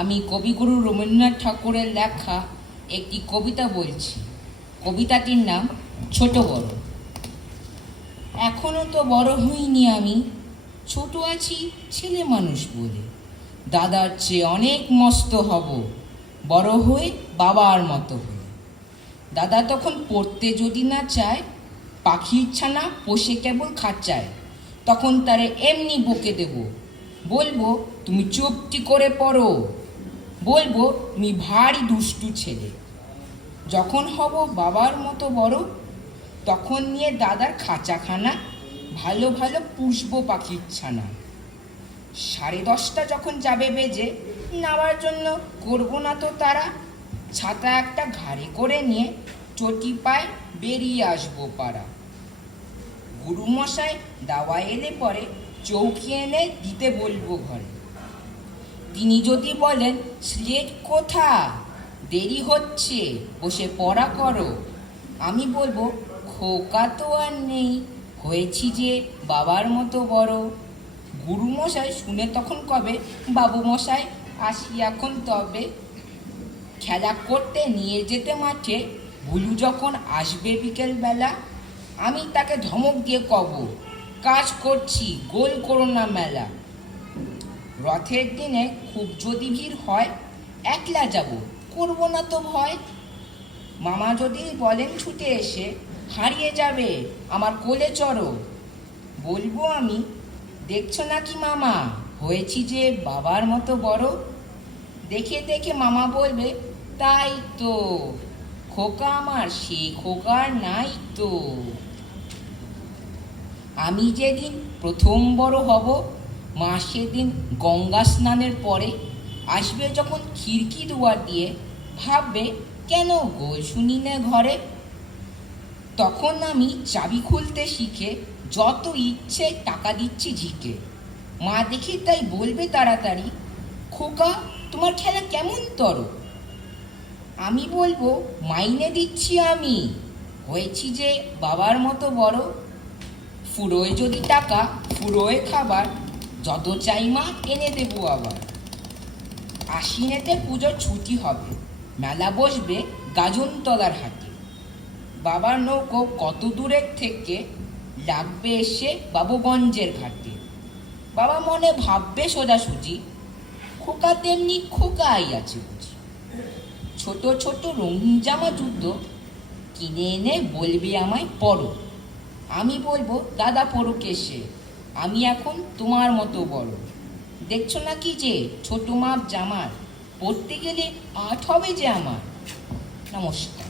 আমি কবিগুরু রবীন্দ্রনাথ ঠাকুরের লেখা একটি কবিতা বলছি। কবিতাটির নাম ছোট বড়। এখনো তো বড় হইনি আমি, ছোট আছি ছেলে মানুষ বলে। দাদার চেয়ে অনেক মস্ত হব, বড় হয়ে বাবার মতো হয়ে। দাদা তখন পড়তে যদি না চায়, পাখির ছানা পোষে কেবল খাঁচায়, তখন তারে এমনি বকে দেব, বলবো তুমি চুপটি করে পড়ো, বলবো তুমি ভারী দুষ্টু ছেলে। যখন হব বাবার মতো বড়, তখন নিয়ে দাদার খাঁচাখানা ভালো ভালো পুষবো পাখির ছানা। 10:30 যখন যাবে বেজে, নামার জন্য করবো না তো তারা। ছাতা একটা ঘাড়ে করে নিয়ে চটি পায়ে বেরিয়ে আসবো পাড়া। গুরুমশাই দাওয়া এলে পরে চৌকি এনে দিতে বলবো ঘরে। তিনি যদি বলেন স্লেট কোথা, দেরি হচ্ছে বসে পড়া করো, আমি বলবো খোকা তো আর নেই, হয়েছি যে বাবার মতো বড়। গুরুমশাই শুনে তখন কবে, বাবু মশাই আসি এখন তবে। খেলা করতে নিয়ে যেতে মাঠে ভুলু যখন আসবে বিকেলবেলা, আমি তাকে ধমক দিয়ে কব, কাজ করছি গোল করো না মেলা। রথের দিনে খুব যদি ভিড় হয়, একলা যাব করবো না তো ভয়। মামা যদি বলেন ছুটে এসে, হারিয়ে যাবে আমার কোলে চড়ো, বলবো আমি, দেখছো নাকি মামা হয়েছি যে বাবার মতো বড়। দেখে দেখে মামা বলবে, তাই তো খোকা আমার সে খোকার নাই তো। আমি যেদিন প্রথম বড় হব, মা সেদিন গঙ্গা স্নানের পরে আসবে যখন খিড়কি দুয়ার দিয়ে, ভাববে কেন গোল শুনি না ঘরে। তখন আমি চাবি খুলতে শিখে যত ইচ্ছে টাকা দিচ্ছি ঝিকে। মা দেখে তাই বলবে তাড়াতাড়ি, খোকা তোমার খেলা কেমন তর। আমি বলবো মাইনে দিচ্ছি আমি, হয়েছি যে বাবার মতো বড়। ফুরোয় যদি টাকা ফুরোয় খাবার, যত চাই মা এনে দেবো আবার। আশ্বিনেতে পুজোর ছুটি হবে, মেলা বসবে গাজনতলার হাটে। বাবার নৌকো কত দূরের থেকে লাগবে এসে বাবুগঞ্জের ঘাটে। বাবা মনে ভাববে সোজাসুজি, খোকা তেমনি খোকাই আছে বুঝি। ছোট ছোট রঙিন জামা জুতো কিনে এনে বলবে আমায় পরো, আমি বলবো দাদা পড়ুক এসে, আমি এখন তোমার মতো বড়। দেখছো না কি যে ছোট মাপ জামার, পড়তে গেলে 8 হবে যে আমার। নমস্কার।